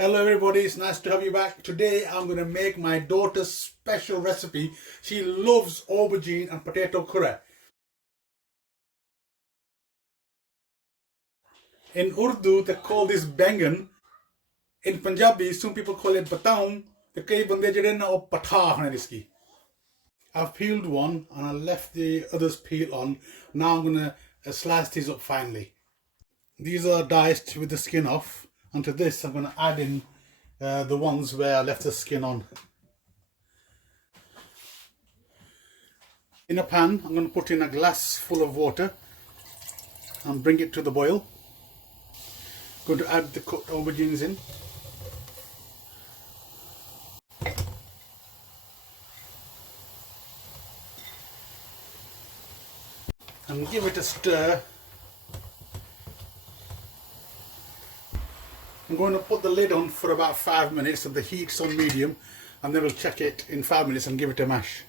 Hello everybody, it's nice to have you back. Today I'm going to make my daughter's special recipe. She loves aubergine and potato curry. In Urdu they call this Baingan. In Punjabi some people call it bataun. The kei bande jehde na oh patha hain iski. I've peeled one and I left the others peel on. Now I'm going to slice these up finely. These are diced with the skin off. And to this I'm going to add in the ones where I left the skin on. In a pan, I'm going to put in a glass full of water and bring it to the boil. Going to add the cooked aubergines in. And give it a stir. I'm going to put the lid on for about 5 minutes so the heat's on medium, and then we'll check it in 5 minutes and give it a mash.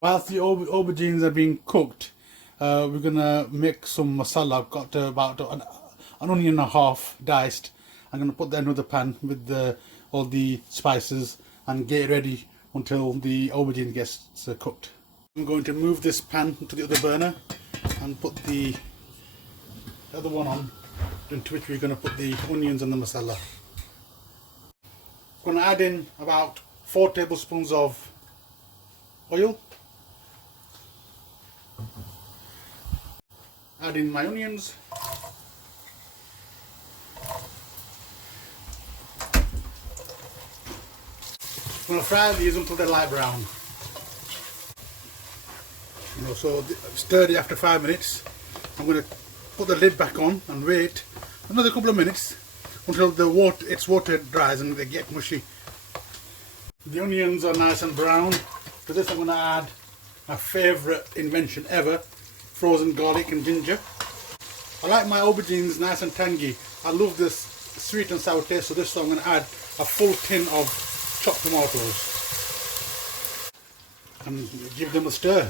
Whilst the aubergines are being cooked, we're going to make some masala. I've got about an onion and a half diced. I'm going to put that in another pan with all the spices and get it ready until the aubergine gets cooked. I'm going to move this pan to the other burner and put the other one on, into which we're going to put the onions and the masala. I'm going to add in about 4 tablespoons of oil. Add in my onions. I'm going to fry these until they're light brown. So stir it after 5 minutes. I'm going to put the lid back on and wait another couple of minutes until its water dries and they get mushy. The onions are nice and brown. To this I'm going to add my favourite invention ever, frozen garlic and ginger. I like my aubergines nice and tangy. I love this sweet and sour taste, so this I'm going to add a full tin of chopped tomatoes and give them a stir.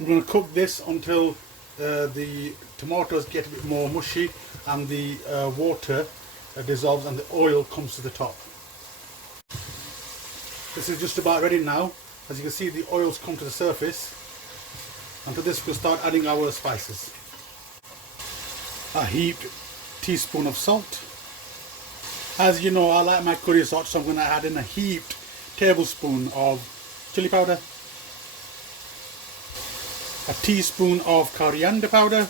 I'm going to cook this until the tomatoes get a bit more mushy and the water dissolves and the oil comes to the top. This is just about ready now. As you can see, the oils come to the surface, and to this we'll start adding our spices. A heaped teaspoon of salt. As you know, I like my curry salt, so I'm going to add in a heaped tablespoon of chili powder, a teaspoon of coriander powder,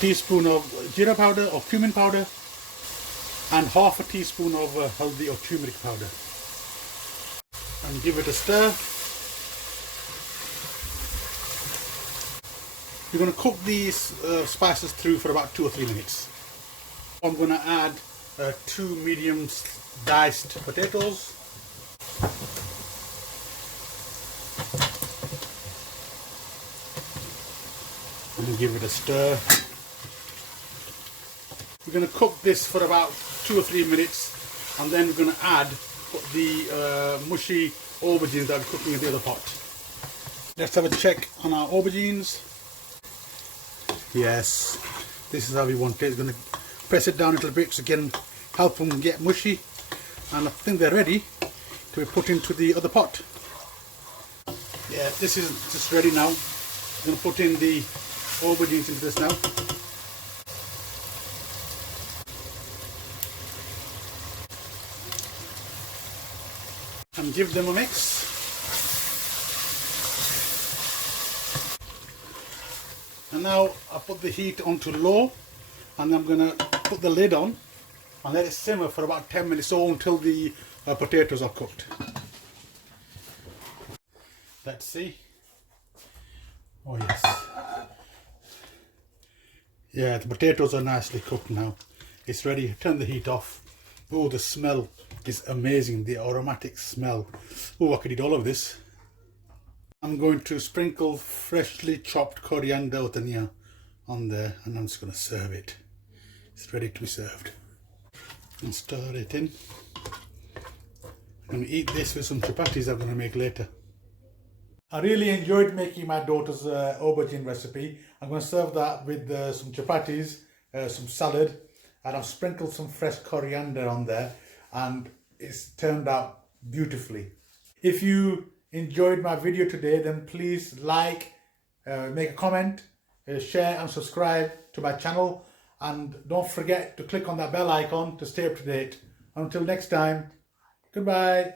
teaspoon of jeera powder or cumin powder, and half a teaspoon of haldi or turmeric powder. And give it a stir. You're going to cook these spices through for about 2 or 3 minutes. I'm going to add 2 medium diced potatoes. And give it a stir. We're going to cook this for about 2 or 3 minutes, and then we're going to add the mushy aubergines that I'm cooking in the other pot. Let's have a check on our aubergines. Yes, this is how we want it. It's going to press it down a little bit so again help them get mushy, and I think they're ready to be put into the other pot. Yeah, this is just ready now. I'm going to put in the aubergines into this now. And give them a mix. And now I put the heat onto low, and I'm going to put the lid on and let it simmer for about 10 minutes or until the potatoes are cooked. Let's see. Oh yes. Yeah, the potatoes are nicely cooked now. It's ready. Turn the heat off. Oh, the smell is amazing. The aromatic smell. Oh, I could eat all of this. I'm going to sprinkle freshly chopped coriander or dhania on there, and I'm just going to serve it. It's ready to be served. And stir it in. I'm going to eat this with some chapatis I'm going to make later. I really enjoyed making my daughter's aubergine recipe. I'm going to serve that with some chapatis some salad, and I've sprinkled some fresh coriander on there, and it's turned out beautifully. If you enjoyed my video today, then please like, make a comment, share and subscribe to my channel, and don't forget to click on that bell icon to stay up to date. Until next time, goodbye.